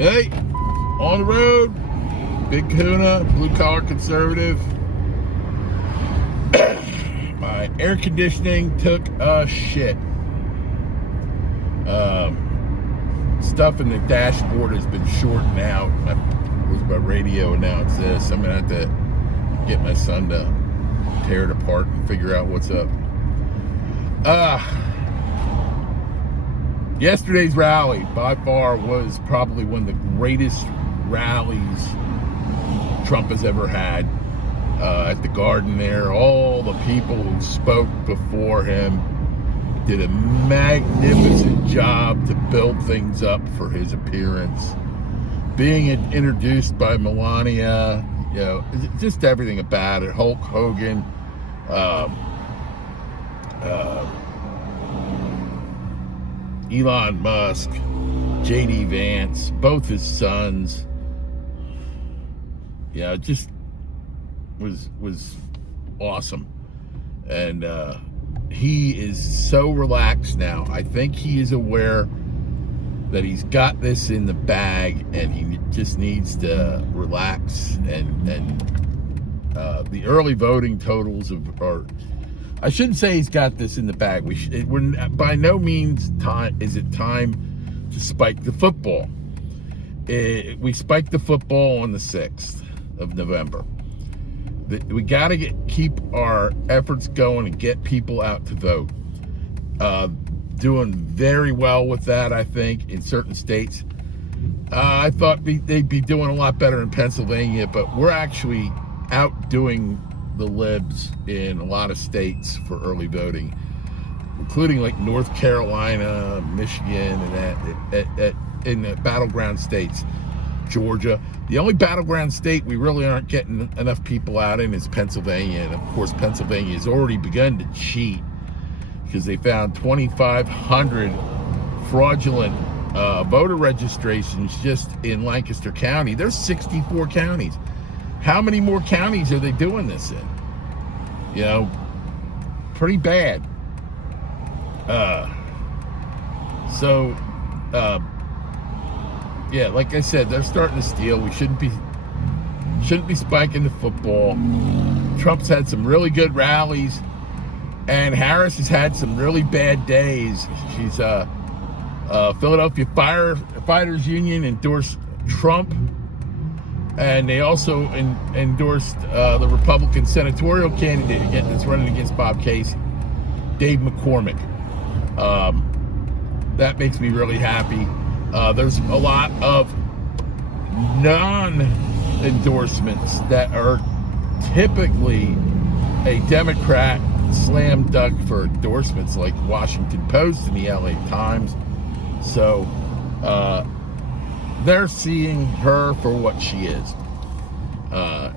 Hey, on the road, Big Kahuna, blue collar conservative. My air conditioning took a shit. Stuff in the dashboard has been shorting out. It was my radio, and now it's this. I'm gonna have to get my son to tear it apart and figure out what's up. Yesterday's rally, by far, was probably one of the greatest rallies Trump has ever had. At the Garden there, all the people who spoke before him did a magnificent job to build things up for his appearance. Being introduced by Melania, just everything about it. Hulk Hogan, Elon Musk, J.D. Vance, both his sons. Yeah, it just was awesome. And he is so relaxed now. I think he is aware that he's got this in the bag, and he just needs to relax. And the early voting totals are. I shouldn't say he's got this in the bag. We're by no means is it time to spike the football. We spiked the football on the 6th of November. We got to keep our efforts going and get people out to vote. Doing very well with that, I think, in certain states. I thought they'd be doing a lot better in Pennsylvania, but we're actually outdoing the libs in a lot of states for early voting, including like North Carolina, Michigan, and in the battleground states. Georgia. The only battleground state we really aren't getting enough people out in is Pennsylvania. And of course, Pennsylvania has already begun to cheat because they found 2,500 fraudulent voter registrations just in Lancaster County. There's 64 counties. How many more counties are they doing this in? Pretty bad. Yeah, like I said, they're starting to steal. We shouldn't be spiking the football. Trump's had some really good rallies, and Harris has had some really bad days. She's Philadelphia Firefighters Union endorsed Trump, and they also endorsed the Republican senatorial candidate that's running against Bob Casey, Dave McCormick. That makes me really happy. There's a lot of non-endorsements that are typically a Democrat slam dunk for endorsements, like Washington Post and the LA Times. So they're seeing her for what she is.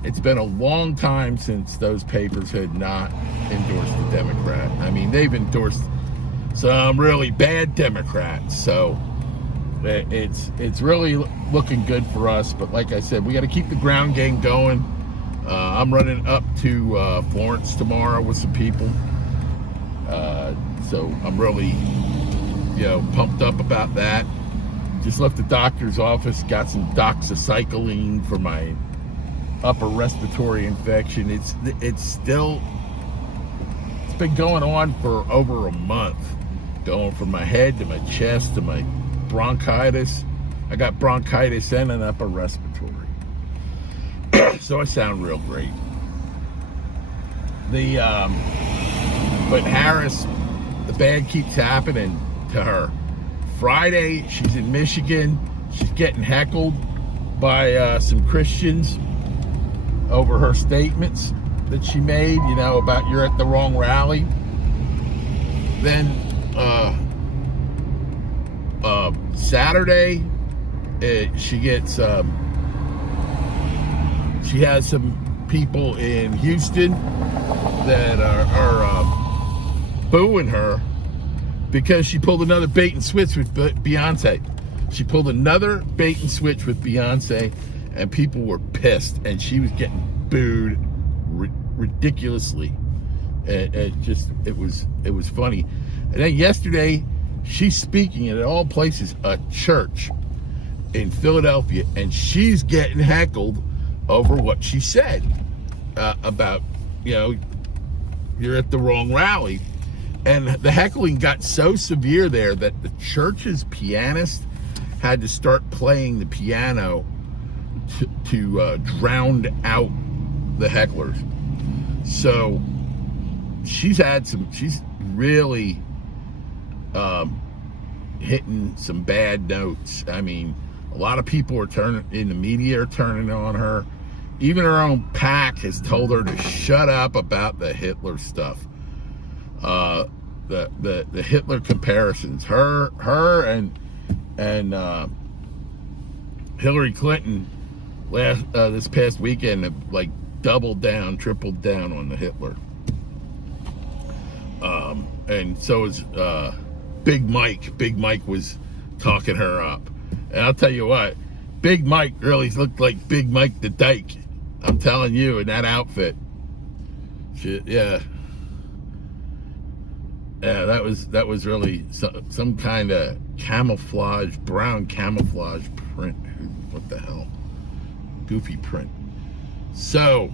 It's been a long time since those papers had not endorsed a Democrat. I mean, they've endorsed some really bad Democrats. So it's really looking good for us. But like I said, we got to keep the ground game going. I'm running up to Florance tomorrow with some people. So I'm really, pumped up about that. Just left the doctor's office, got some doxycycline for my upper respiratory infection. It's been going on for over a month, going from my head to my chest to my bronchitis. I got bronchitis and an upper respiratory. So I sound real great. But Harris, the bad keeps happening to her. Friday, she's in Michigan. She's getting heckled by some Christians over her statements that she made, about you're at the wrong rally. Then Saturday, she has some people in Houston that are booing her because she pulled another bait and switch with Beyonce. She pulled another bait and switch with Beyonce, and people were pissed, and she was getting booed ridiculously. It was funny. And then yesterday, she's speaking at all places, a church, in Philadelphia, and she's getting heckled over what she said about, you're at the wrong rally. And the heckling got so severe there that the church's pianist had to start playing the piano to drown out the hecklers. So she's really hitting some bad notes. I mean, a lot of people in the media are turning on her. Even her own PAC has told her to shut up about the Hitler stuff. The Hitler comparisons. Her and Hillary Clinton this past weekend have like doubled down, tripled down on the Hitler. And so is Big Mike. Big Mike was talking her up. And I'll tell you what, Big Mike really looked like Big Mike the Dyke. I'm telling you, in that outfit. Shit, yeah. Yeah, that was really some kind of camouflage, brown camouflage print. What the hell? Goofy print. So,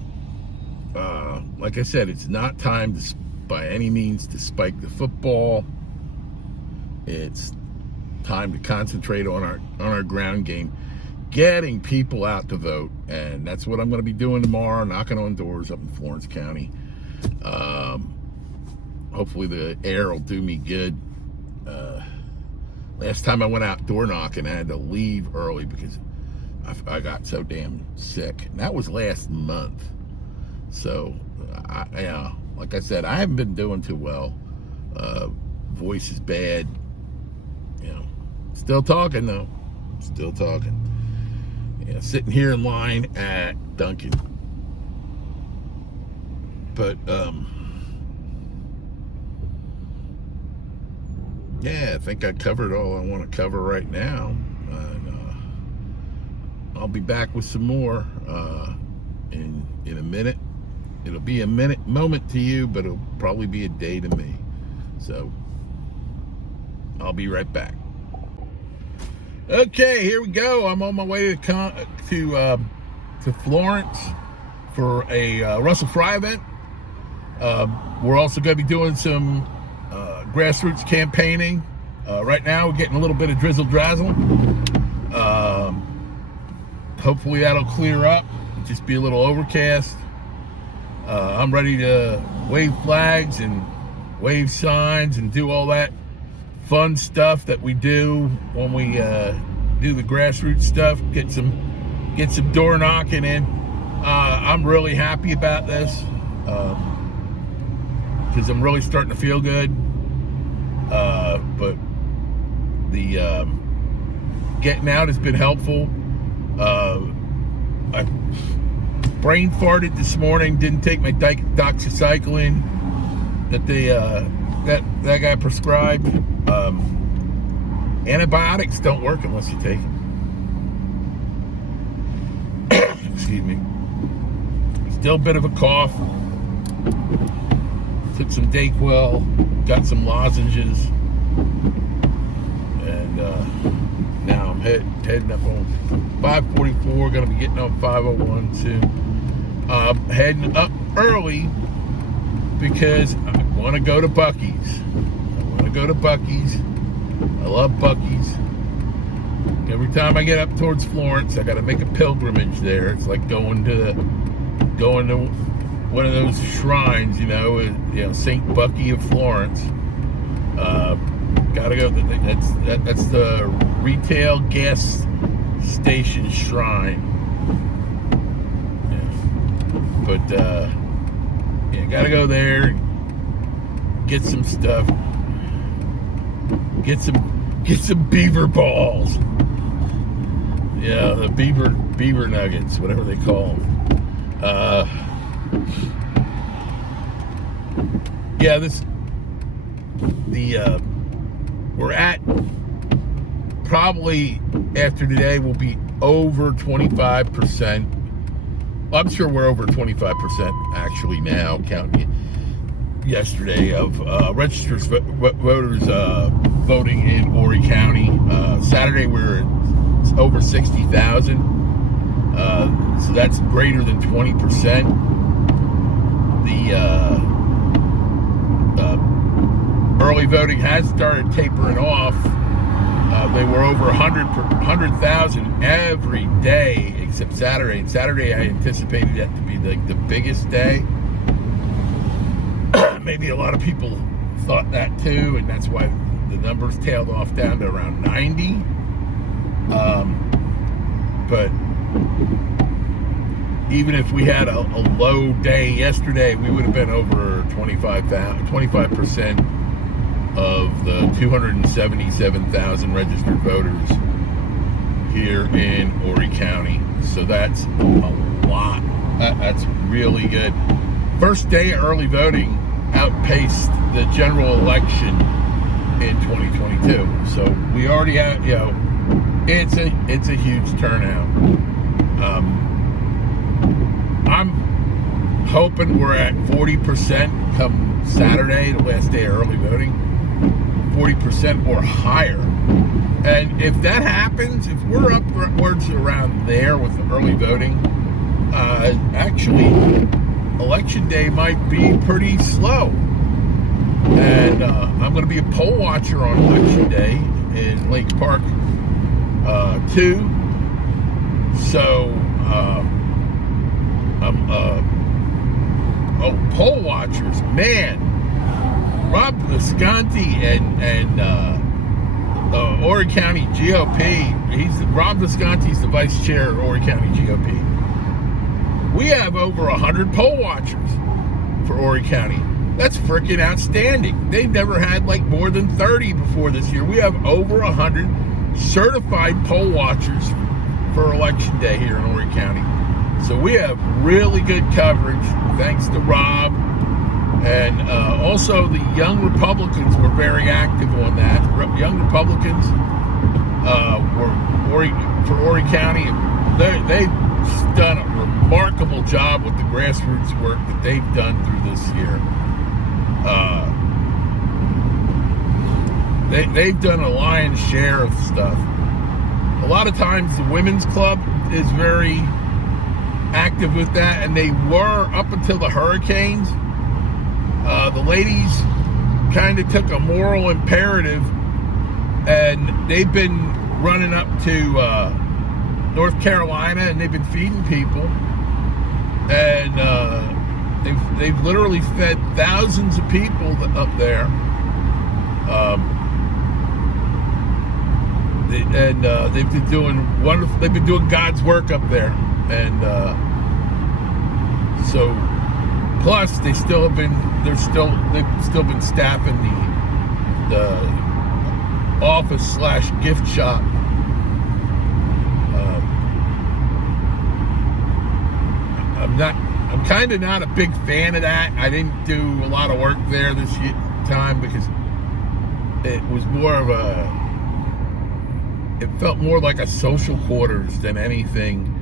like I said, it's not time to, by any means, to spike the football. It's time to concentrate on our ground game, getting people out to vote, and that's what I'm going to be doing tomorrow, knocking on doors up in Florence County. Hopefully the air will do me good. Last time I went out door knocking, I had to leave early because I got so damn sick, and that was last month. So, like I said, I haven't been doing too well. Voice is bad. Still talking though. Still talking. Yeah, sitting here in line at Dunkin'. But yeah, I think I covered all I want to cover right now. And I'll be back with some more in a minute. It'll be a moment to you, but it'll probably be a day to me. So I'll be right back. Okay, here we go. I'm on my way to Florence for a Russell Fry event. We're also going to be doing some grassroots campaigning. Right now, we're getting a little bit of drizzle drazzle. Hopefully, that'll clear up. It'll just be a little overcast. I'm ready to wave flags and wave signs and do all that fun stuff that we do when we do the grassroots stuff. Get some door knocking in. I'm really happy about this because I'm really starting to feel good. But the getting out has been helpful. I brain farted this morning. Didn't take my doxycycline that that guy prescribed. Antibiotics don't work unless you take it. Excuse me. Still a bit of a cough. Took some Dayquil, got some lozenges, and now I'm heading up on 544. Gonna be getting on 501 soon. Heading up early because I want to go to Buc ees. I love Buc ees. Every time I get up towards Florence, I got to make a pilgrimage there. It's like going to one of those shrines, Saint Bucky of Florence. Gotta go. That's the retail gas station shrine. Yeah. But gotta go there, get some stuff, get some beaver balls. Yeah, the beaver nuggets, whatever they call them. We're at, probably after today we'll be over 25%. Well, I'm sure we're over 25% actually now, counting yesterday, of registered voters voting in Horry County. Saturday we were at It's over 60,000. So that's greater than 20%. The early voting has started tapering off. They were over 100,000 every day except Saturday. And Saturday, I anticipated that to be like the biggest day. Maybe a lot of people thought that too, and that's why the numbers tailed off down to around 90. But even if we had a low day yesterday, we would have been over 25% of the 277,000 registered voters here in Horry County. So that's a lot. That's really good. First day of early voting outpaced the general election in 2022. So we already have, it's a huge turnout. I'm hoping we're at 40% come Saturday, the last day of early voting. 40% or higher. And if that happens, if we're upwards around there with the early voting, actually election day might be pretty slow. And I'm going to be a poll watcher on election day in Lake Park 2. So poll watchers, man. Rob Visconti and Horry County GOP. Rob Visconti's the vice chair of Horry County GOP. We have over 100 poll watchers for Horry County. That's freaking outstanding. They've never had like more than 30 before this year. We have over 100 certified poll watchers for election day here in Horry County. So we have really good coverage, thanks to Rob. And also the Young Republicans were very active on that. Young Republicans were for Horry County. They've done a remarkable job with the grassroots work that they've done through this year. They've done a lion's share of stuff. A lot of times the Women's Club is very active with that, and they were up until the hurricanes. The ladies kind of took a moral imperative, and they've been running up to North Carolina, and they've been feeding people, and they've literally fed thousands of people up there. They've been doing wonderful. They've been doing God's work up there, and so. Plus, they've still been staffing the office/gift shop. I'm kind of not a big fan of that. I didn't do a lot of work there this time because it was more of it felt more like a social quarters than anything.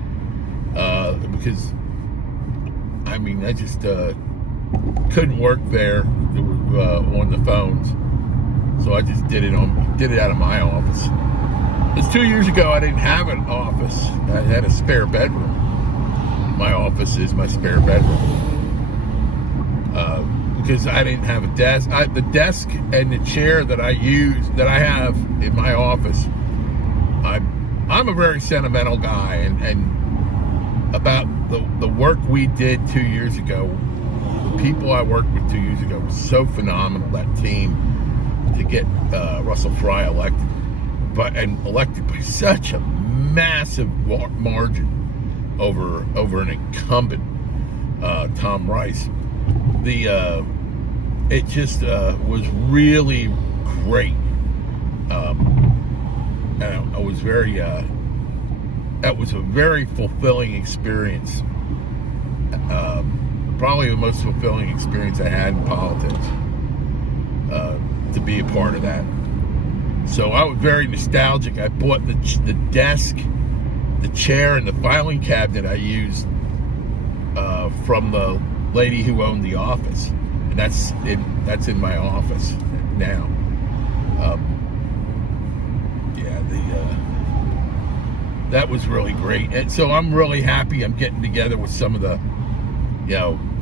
Because I mean, I just couldn't work there on the phones, so I just did it out of my office. Because 2 years ago, I didn't have an office. I had a spare bedroom. My office is my spare bedroom because I didn't have a desk. The desk and the chair that I have in my office. I'm a very sentimental guy, and about the work we did 2 years ago, the people I worked with 2 years ago was so phenomenal. That team to get Russell Fry elected, and elected by such a massive margin over an incumbent, Tom Rice. It just was really great, and I was very. That was a very fulfilling experience. Probably the most fulfilling experience I had in politics, to be a part of that. So I was very nostalgic. I bought the desk, the chair, and the filing cabinet I used from the lady who owned the office. And that's in my office now. that was really great. And so I'm really happy I'm getting together with some of the,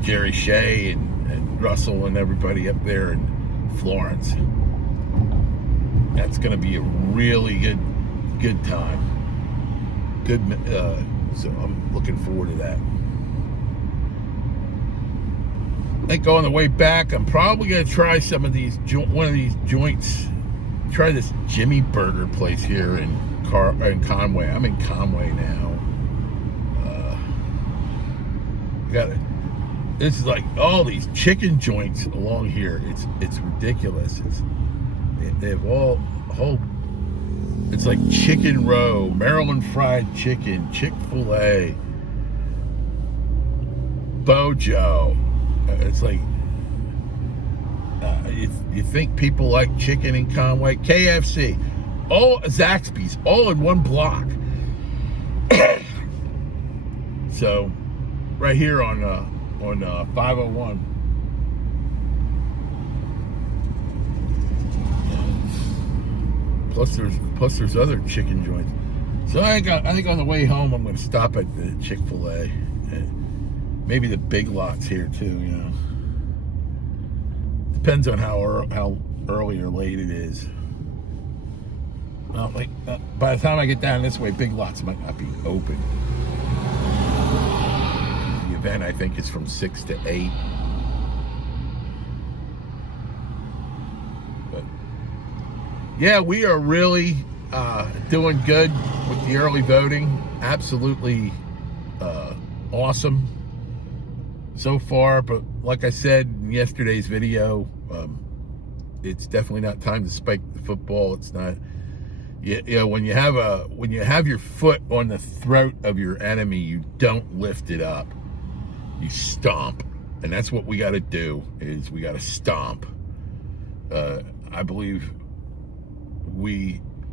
Jerry Shea and Russell and everybody up there in Florence. That's going to be a really good time. So I'm looking forward to that. I think on the way back, I'm probably going to try one of these joints. Try this Jimmy Burger place here in Conway. I'm in Conway now. This is like all these chicken joints along here. It's ridiculous. They have whole. It's like Chicken Row, Maryland Fried Chicken, Chick-fil-A, Bojo. It's like you think people like chicken in Conway, KFC, all Zaxby's, all in one block. So, right here on 501. Plus there's other chicken joints. So I think on the way home I'm going to stop at the Chick-fil-A. Maybe the Big Lots here too, Depends on how early or late it is. Well, by the time I get down this way, Big Lots might not be open. The event, I think, is from 6 to 8. But yeah, we are really doing good with the early voting. Absolutely awesome so far, but like I said in yesterday's video, it's definitely not time to spike the football. It's not. When you have your foot on the throat of your enemy, you don't lift it up. You stomp, and that's what we got to do. Is we got to stomp. I believe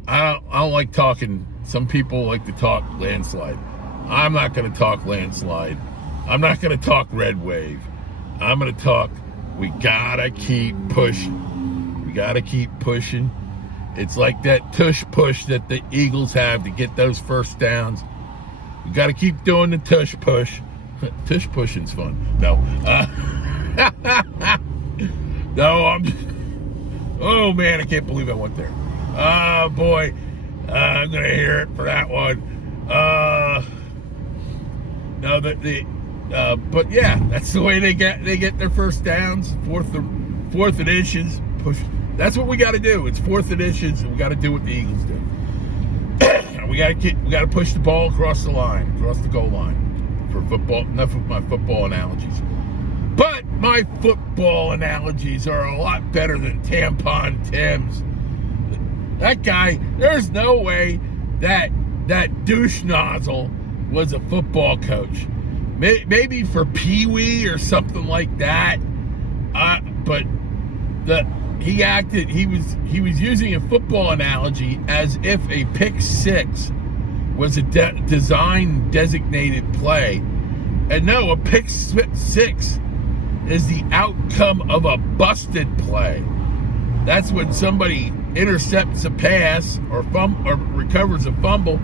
I don't like talking. Some people like to talk landslide. I'm not going to talk landslide. I'm not going to talk red wave. I'm going to talk, we got to keep pushing. We got to keep pushing. It's like that tush push that the Eagles have to get those first downs. We got to keep doing the tush push. Tush pushing's fun. No. No, oh man, I can't believe I went there. Oh boy. I'm going to hear it for that one. No, but yeah, that's the way they get their first downs, fourth editions, push. That's what we got to do. It's fourth editions, and we got to do what the Eagles do. we got to push the ball across the line, across the goal line for football. Enough of my football analogies. But my football analogies are a lot better than Tampon Tim's. That guy, there's no way that douche nozzle was a football coach. Maybe for Pee Wee or something like that. But he was using a football analogy as if a pick six was a design designated play. And no, a pick six is the outcome of a busted play. That's when somebody intercepts a pass or recovers a fumble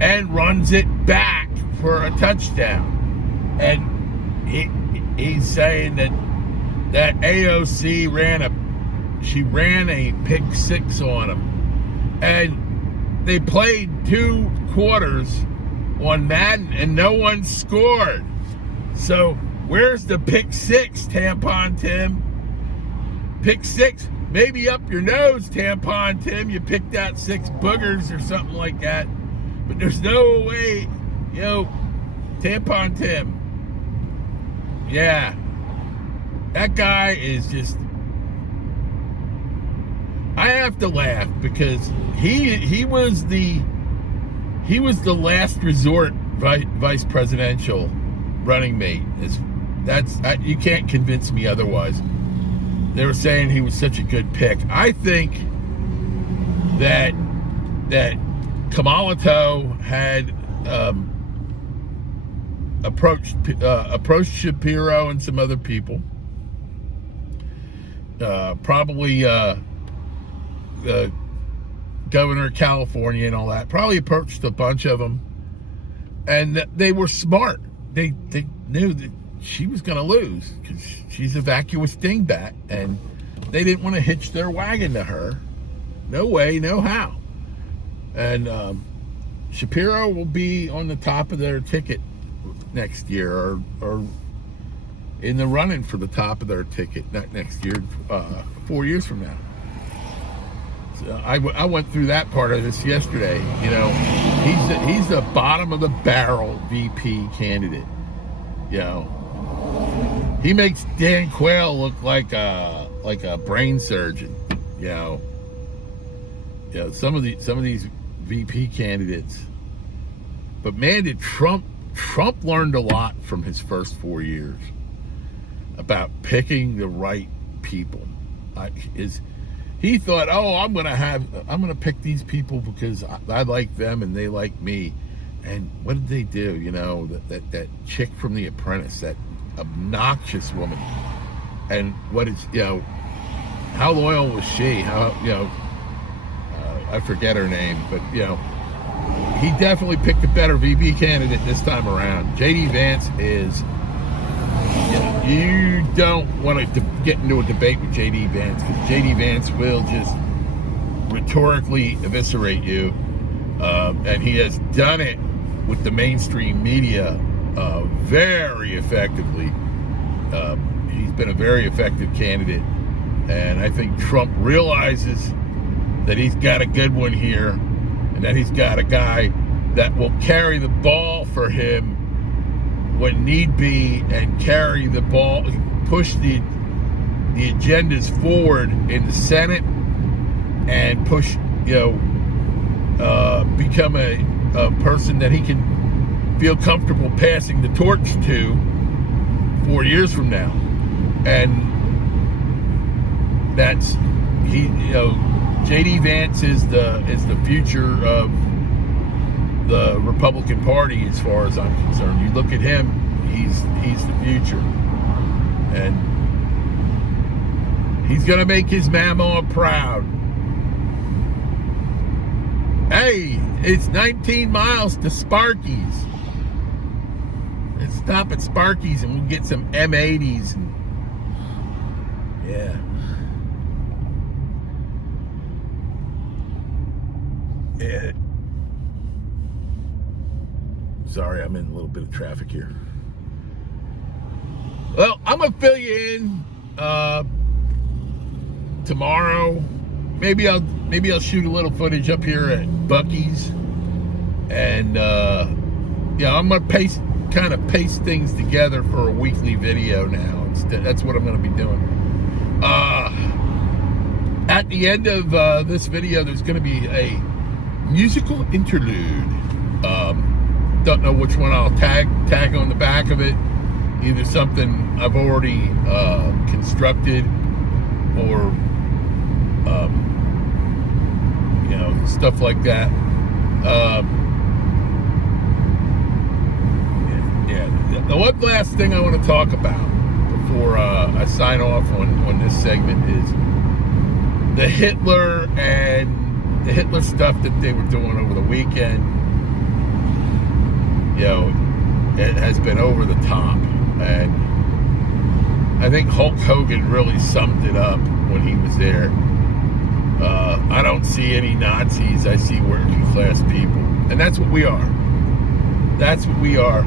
and runs it back for a touchdown. And he's saying that AOC ran a pick six on him, and they played 2 quarters on Madden and no one scored. So where's the pick six, Tampon Tim? Pick six, maybe up your nose, Tampon Tim. You picked out 6 boogers or something like that. But there's no way, Tampon Tim. Yeah, that guy is just. I have to laugh because he was the last resort vice presidential running mate. You can't convince me otherwise. They were saying he was such a good pick. I think that Kamalato had approached Shapiro and some other people. Probably governor of California and all that. Probably approached a bunch of them, and they were smart. They knew that she was going to lose because she's a vacuous dingbat, and they didn't want to hitch their wagon to her. No way, no how. And Shapiro will be on the top of their ticket next year, or in the running for the top of their ticket next year, 4 years from now. So I went through that part of this yesterday. You know, he's the bottom of the barrel VP candidate. You know, he makes Dan Quayle look like a brain surgeon. You know, some of these VP candidates. But man, did Trump learned a lot from his first 4 years about picking the right people. He thought, oh, I'm gonna pick these people because I like them and they like me. And what did they do? You know, that chick from The Apprentice, that obnoxious woman. And how loyal was she? I forget her name, but he definitely picked a better VP candidate this time around. JD Vance is. You don't want to get into a debate with JD Vance, because JD Vance will just rhetorically eviscerate you, and he has done it with the mainstream media very effectively. He's been a very effective candidate, and I think Trump realizes that he's got a good one here, and that he's got a guy that will carry the ball for him when need be, and carry the ball, push the agendas forward in the Senate, and push, become a person that he can feel comfortable passing the torch to 4 years from now. And that's JD Vance is the future of the Republican Party, as far as I'm concerned. You look at him, he's the future, and he's gonna make his mama proud. Hey, it's 19 miles to Sparky's. Let's stop at Sparky's and we'll get some M80s. Yeah. Yeah. Sorry, I'm in a little bit of traffic here. Well, I'm gonna fill you in tomorrow. Maybe I'll shoot a little footage up here at Buc ees, and I'm gonna paste things together for a weekly video now. That's what I'm gonna be doing. At the end of this video, there's gonna be a musical interlude. Don't know which one I'll tag on the back of it. Either something I've already constructed, or stuff like that. The one last thing I want to talk about before I sign off on this segment is the Hitler stuff that they were doing over the weekend. It has been over the top, and I think Hulk Hogan really summed it up when he was there. I don't see any Nazis. I see working class people, and that's what we are. That's what we are.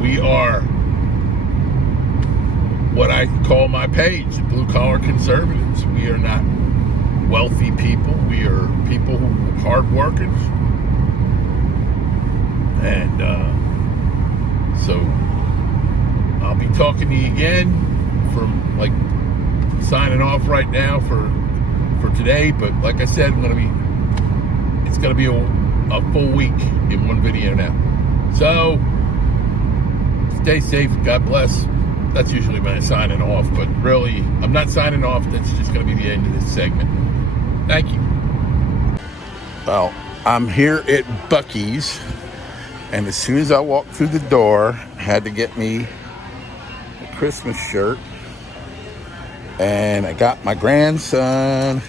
We are what I call my page, the blue collar conservatives. We are not wealthy people. We are people who are hard workers. And so I'll be talking to you again from signing off right now for today. But like I said, it's gonna be a full week in one video now. So stay safe. God bless. That's usually when I'm signing off, but really, I'm not signing off. That's just gonna be the end of this segment. Thank you. Well, I'm here at Buc ees. And as soon as I walked through the door, I had to get me a Christmas shirt. And I got my grandson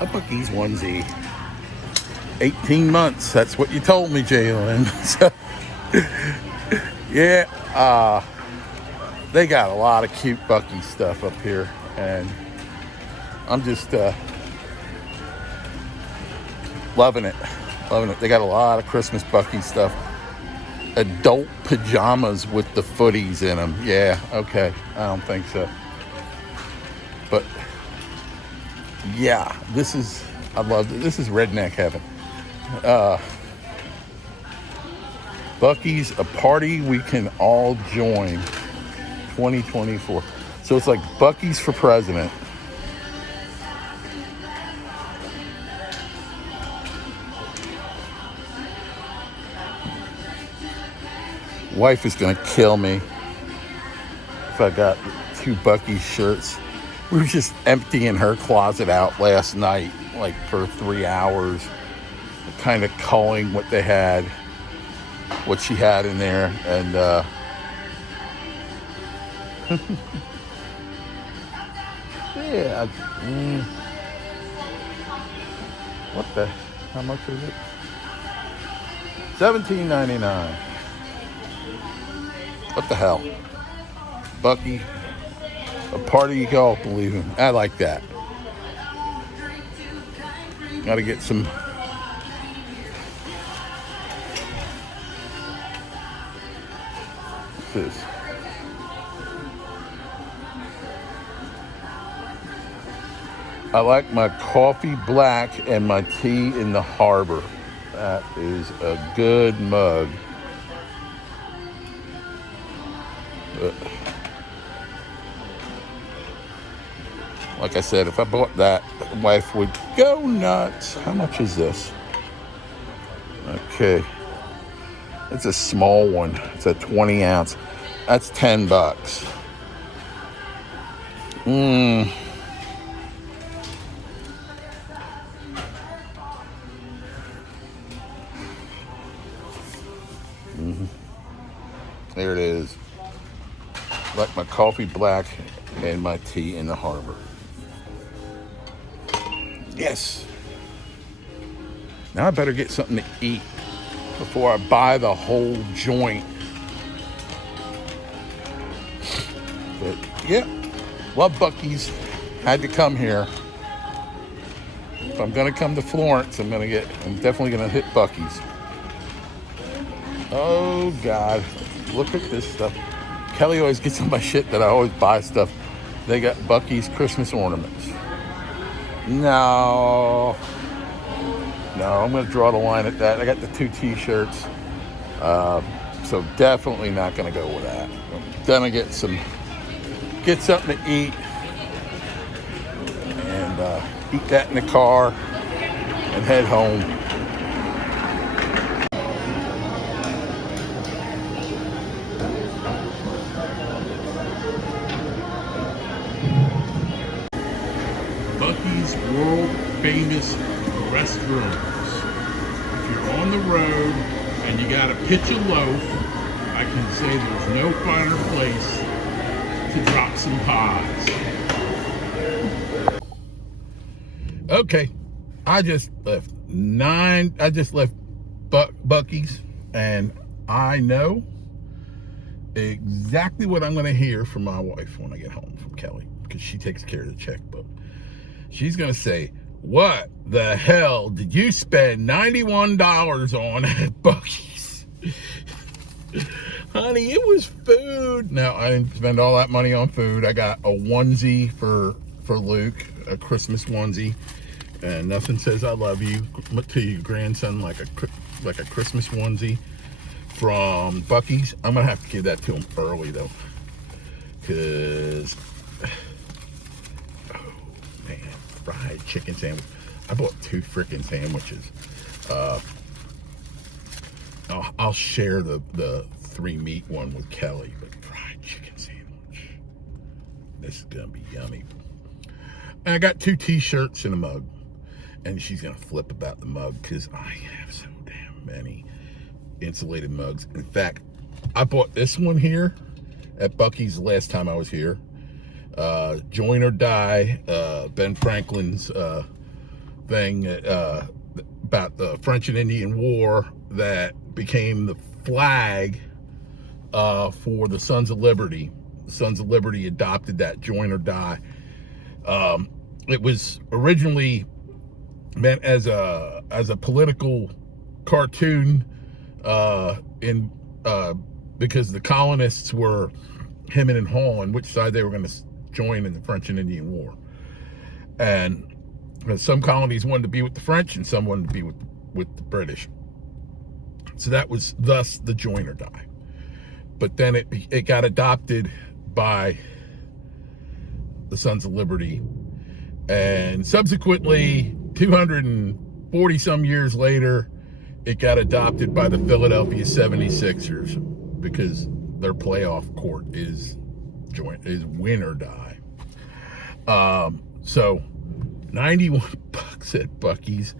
a Buc ees onesie. 18 months. That's what you told me, Jalen. So, yeah, they got a lot of cute Buc ees stuff up here, and I'm just loving it. Loving it. They got a lot of Christmas Buc ees stuff. Adult pajamas with the footies in them. Yeah, okay. I don't think so. But yeah, I love it. This is redneck heaven. Buc ees, a party we can all join. 2024. So it's like Buc ees for president. Wife is gonna kill me if I got 2 Buc ees shirts. We were just emptying her closet out last night, like for 3 hours, kind of culling what they had, what she had in there, and yeah. How much is it? $17.99. What the hell? Buc ees, a party you can all believe in. I like that. Gotta get some. What's this? I like my coffee black and my tea in the harbor. That is a good mug. Like I said, if I bought that, the wife would go nuts. How much is this? Okay. It's a small one. It's a 20 ounce. That's $10. There it is. Like my coffee black and my tea in the harbor. Yes. Now I better get something to eat before I buy the whole joint. But yeah, love Buc ees. Had to come here. If I'm gonna come to Florence, I'm definitely gonna hit Buc ees. Oh God, look at this stuff. Kelly always gets on my shit that I always buy stuff. They got Buc ees Christmas ornaments. No, I'm going to draw the line at that. I got the 2 t-shirts, so definitely not going to go with that. I'm going to get something to eat, and eat that in the car and head home. Buc ees world famous restrooms. If you're on the road and you got to pitch a loaf, I can say there's no finer place to drop some pies. Okay, I just left Buc ees, and I know exactly what I'm going to hear from my wife when I get home from Kelly, because she takes care of the checkbook. She's going to say, "What the hell did you spend $91 on at Buc ees?" Honey, it was food. No, I didn't spend all that money on food. I got a onesie for Luke, a Christmas onesie, and nothing says I love you to your grandson like a Christmas onesie from Buc ees. I'm going to have to give that to him early, though, because... fried chicken sandwich. I bought 2 freaking sandwiches. I'll share the 3 meat one with Kelly, but fried chicken sandwich. This is gonna be yummy. And I got 2 t-shirts and a mug, and she's gonna flip about the mug because I have so damn many insulated mugs. In fact, I bought this one here at Buc ees the last time I was here. Join or Die, Ben Franklin's thing about the French and Indian War that became the flag for the Sons of Liberty. The Sons of Liberty adopted that join or die. It was originally meant as a political cartoon because the colonists were hemming and hawing which side they were going to join in the French and Indian War. And some colonies wanted to be with the French and some wanted to be with the British. So that was thus the join or die. But then it got adopted by the Sons of Liberty. And subsequently, 240 some years later, it got adopted by the Philadelphia 76ers because their playoff court is win or die. So $91 at Buc-ee's.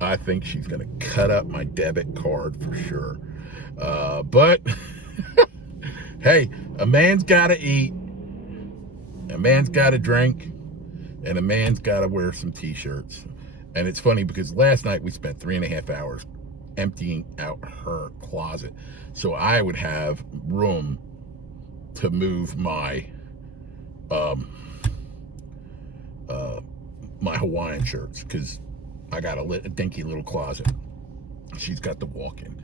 I think she's gonna cut up my debit card for sure. But hey, a man's gotta eat, a man's gotta drink, and a man's gotta wear some t-shirts. And it's funny because last night we spent 3.5 hours emptying out her closet so I would have room to move my my Hawaiian shirts, because I got a dinky little closet. She's got the walk-in.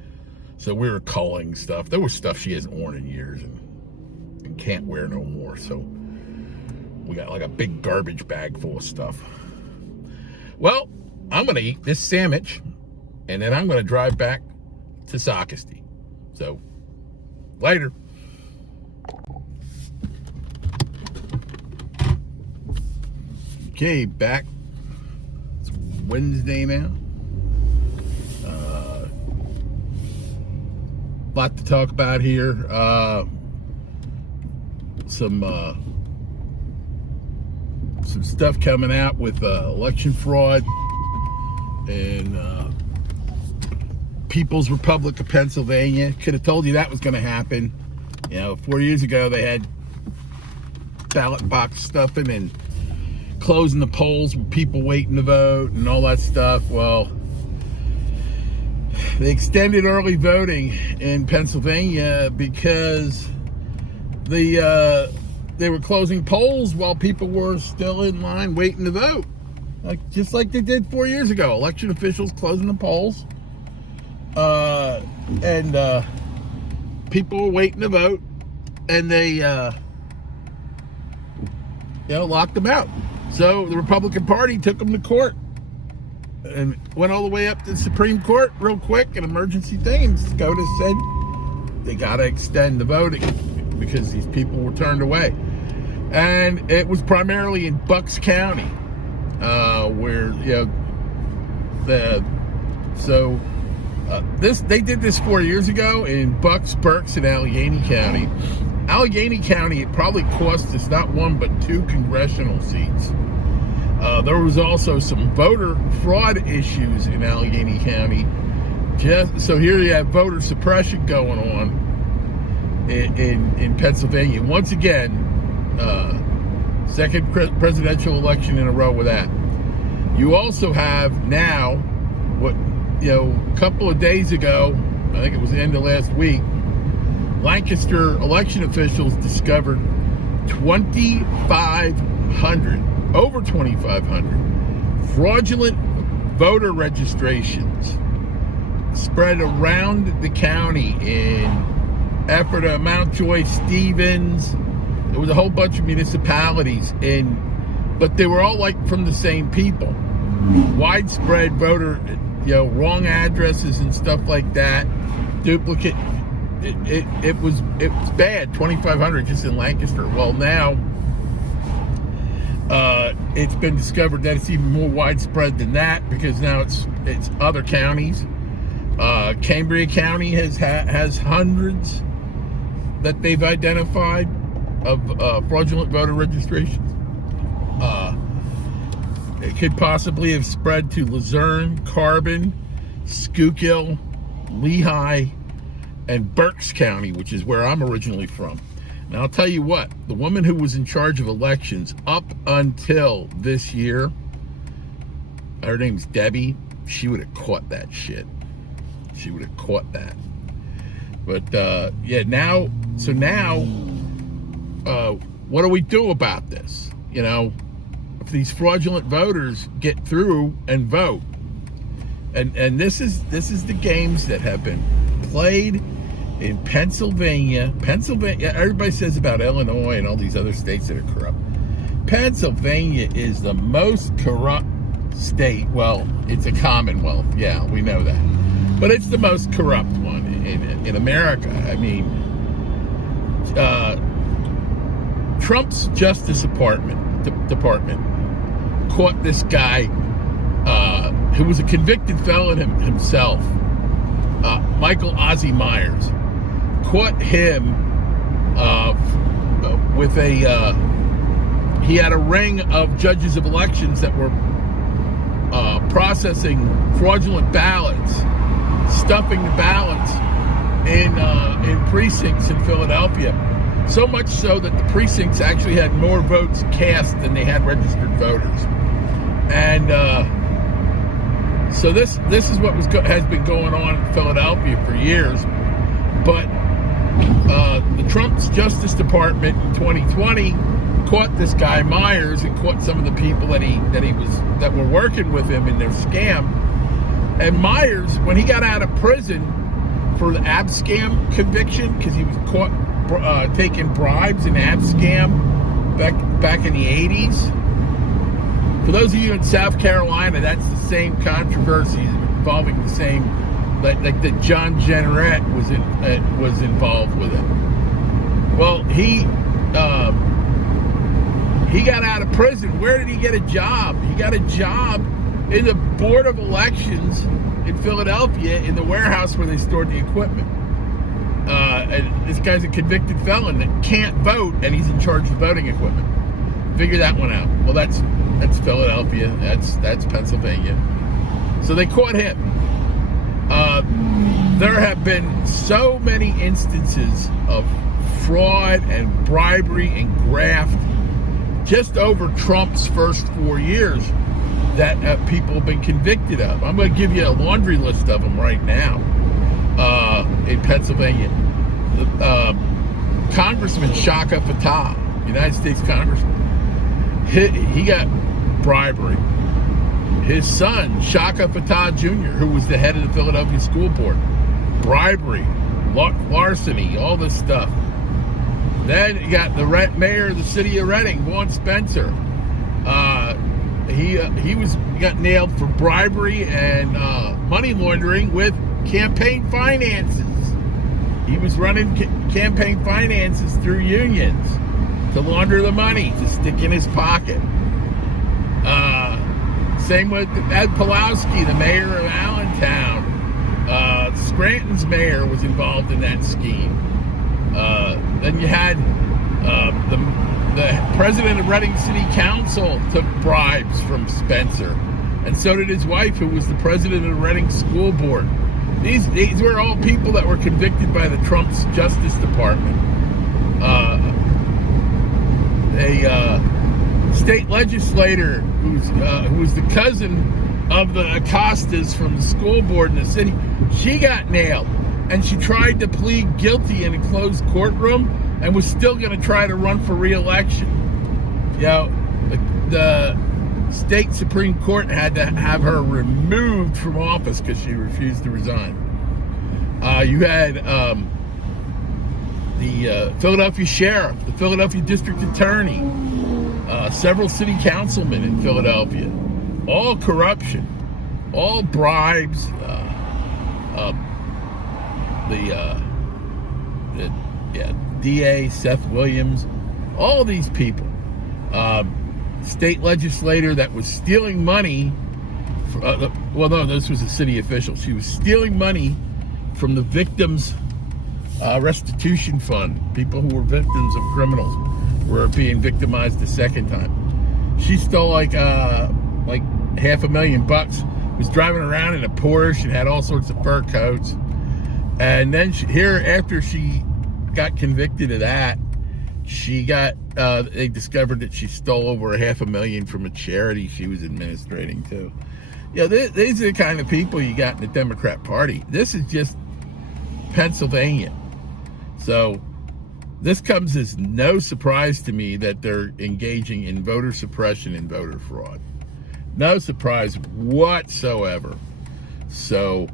So we were culling stuff. There was stuff she hasn't worn in years and can't wear no more. So we got like a big garbage bag full of stuff. Well, I'm going to eat this sandwich, and then I'm going to drive back to Socastee. So, later. Okay, back. It's Wednesday now. Lot to talk about here. Some stuff coming out with election fraud and People's Republic of Pennsylvania. Could have told you that was going to happen. 4 years ago they had ballot box stuffing and closing the polls with people waiting to vote and all that stuff. Well, they extended early voting in Pennsylvania because they were closing polls while people were still in line waiting to vote, just like they did 4 years ago. Election officials closing the polls, and people were waiting to vote, and they locked them out. So the Republican Party took them to court and went all the way up to the Supreme Court real quick, an emergency thing, and SCOTUS said they got to extend the voting because these people were turned away. And it was primarily in Bucks County, where they did this 4 years ago in Bucks, Berks, and Allegheny County. Allegheny County, it probably cost us not one but 2 congressional seats. There was also some voter fraud issues in Allegheny County. So here you have voter suppression going on in Pennsylvania. Once again, second presidential election in a row with that. You also have now, a couple of days ago, I think it was the end of last week, Lancaster election officials discovered over 2,500 fraudulent voter registrations spread around the county in Ephrata, Mountjoy, Stevens. There was a whole bunch of municipalities, but they were all from the same people. Widespread voter, wrong addresses and stuff like that. Duplicate. It was bad. 2,500 just in Lancaster. Well, now it's been discovered that it's even more widespread than that, because now it's other counties. Cambria County has hundreds that they've identified of fraudulent voter registrations. It could possibly have spread to Luzerne, Carbon, Schuylkill, Lehigh, and Berks County, which is where I'm originally from. Now, I'll tell you what, the woman who was in charge of elections up until this year her name's Debbie. She would have caught that shit. She would have caught that. But yeah, now, what do we do about this? You know, if these fraudulent voters get through and vote, and this is the games that have been played in Pennsylvania. Everybody says about Illinois and all these other states that are corrupt. Pennsylvania is the most corrupt state. Well, it's a commonwealth. Yeah, we know that. But it's the most corrupt one in America. I mean, Trump's Justice Department caught this guy who was a convicted felon himself, Michael Ozzie Myers. Caught him with he had a ring of judges of elections that were processing fraudulent ballots, stuffing the ballots in precincts in Philadelphia. So much so that the precincts actually had more votes cast than they had registered voters. And so this is what has been going on in Philadelphia for years. But the Trump's Justice Department in 2020 caught this guy Myers and caught some of the people that were working with him in their scam. And Myers, when he got out of prison for the abscam conviction, because he was caught taking bribes in abscam back in the 80s. For those of you in South Carolina, that's the same controversy involving the same, like that John Jenneret was involved with it. Well, he got out of prison. Where did he get a job? He got a job in the Board of Elections in Philadelphia, in the warehouse where they stored the equipment. And this guy's a convicted felon that can't vote, and he's in charge of voting equipment. Figure that one out. Well, that's Philadelphia. That's Pennsylvania. So they caught him. There have been so many instances of fraud and bribery and graft just over Trump's first 4 years that people have been convicted of. I'm going to give you a laundry list of them right now. In Pennsylvania, Congressman Shaka Fatah, United States Congressman, he got bribery. His son, Shaka Fatah Jr., who was the head of the Philadelphia School Board, bribery, larceny, all this stuff. Then you got the mayor of the city of Reading, Vaughn Spencer. He got nailed for bribery and money laundering with campaign finances. He was running campaign finances through unions to launder the money to stick in his pocket. Same with Ed Pawlowski, the mayor of Allentown. Scranton's mayor was involved in that scheme. Then you had the president of Reading City Council took bribes from Spencer, and so did his wife, who was the president of the Reading School Board. These were all people that were convicted by the Trump's Justice Department. A state legislator who was the cousin of the Acostas from the school board in the city, she got nailed, and she tried to plead guilty in a closed courtroom and was still going to try to run for re-election. You know, the state Supreme Court had to have her removed from office because she refused to resign. You had the Philadelphia sheriff, the Philadelphia district attorney, several city councilmen in Philadelphia, all corruption, all bribes. DA Seth Williams, all these people. State legislator that was stealing money. This was a city official. She was stealing money from the victims' restitution fund. People who were victims of criminals were being victimized a second time. She stole like $500,000. Was driving around in a Porsche and had all sorts of fur coats. And then after she got convicted of that, she got they discovered that she stole over $500,000 from a charity she was administrating too. Yeah, these are the kind of people you got in the Democrat Party. This is just Pennsylvania. So this comes as no surprise to me that they're engaging in voter suppression and voter fraud. No surprise whatsoever. So,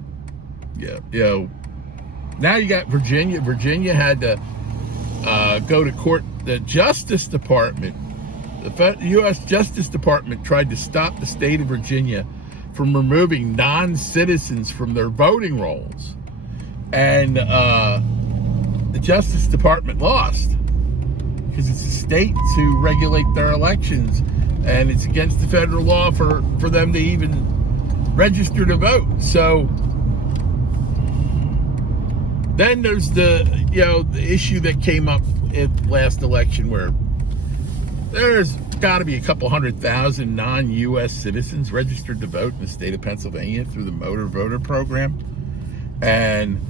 yeah, now you got Virginia. Virginia had to go to court. The Justice Department, the U.S. Justice Department tried to stop the state of Virginia from removing non-citizens from their voting rolls. And the Justice Department lost because it's a state to regulate their elections, and it's against the federal law for them to even register to vote. So then there's the issue that came up at last election where there's got to be a couple 100,000 non-U.S. citizens registered to vote in the state of Pennsylvania through the motor voter program. And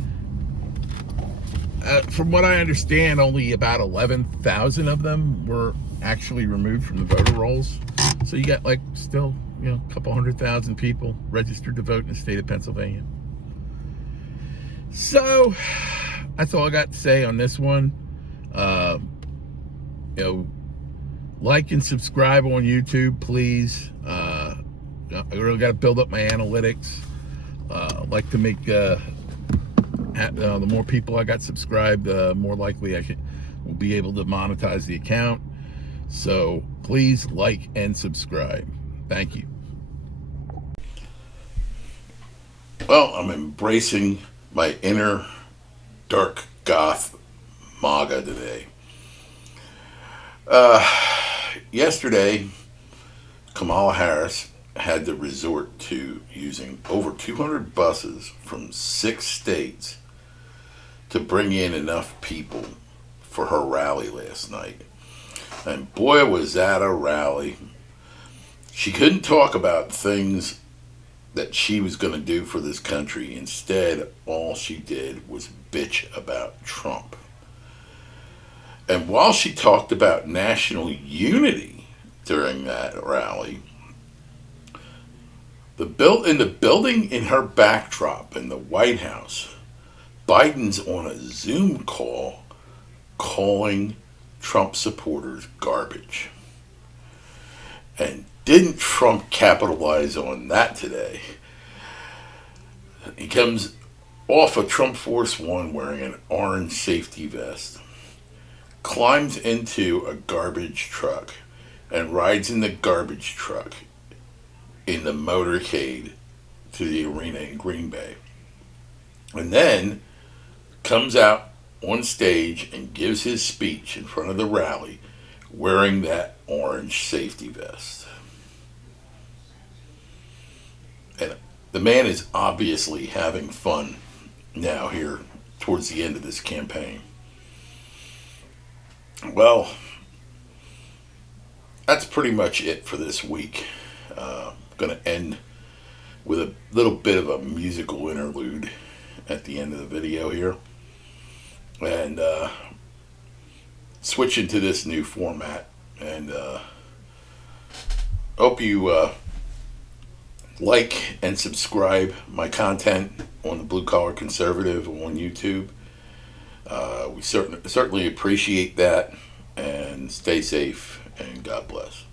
from what I understand, only about 11,000 of them were actually removed from the voter rolls. So you got still a couple 100,000 people registered to vote in the state of Pennsylvania. So that's all I got to say on this one. Like and subscribe on YouTube, please. I really got to build up my analytics. Like to make the more people I got subscribed, the more likely will be able to monetize the account. So please like and subscribe. Thank you. Well, I'm embracing my inner dark goth MAGA today. Yesterday, Kamala Harris had to resort to using over 200 buses from 6 states to bring in enough people for her rally last night. And boy, was that a rally. She couldn't talk about things that she was going to do for this country. Instead, all she did was bitch about Trump. And while she talked about national unity during that rally, in the building in her backdrop in the White House, Biden's on a Zoom call calling Trump supporters garbage. And didn't Trump capitalize on that today? He comes off of Trump Force One wearing an orange safety vest, climbs into a garbage truck, and rides in the garbage truck in the motorcade to the arena in Green Bay. And then comes out on stage and gives his speech in front of the rally wearing that orange safety vest. And the man is obviously having fun now here towards the end of this campaign. Well, that's pretty much it for this week. Going to end with a little bit of a musical interlude at the end of the video here. And switch into this new format. And hope you like and subscribe my content on the Blue Collar Conservative on YouTube. We certainly appreciate that, and stay safe, and God bless.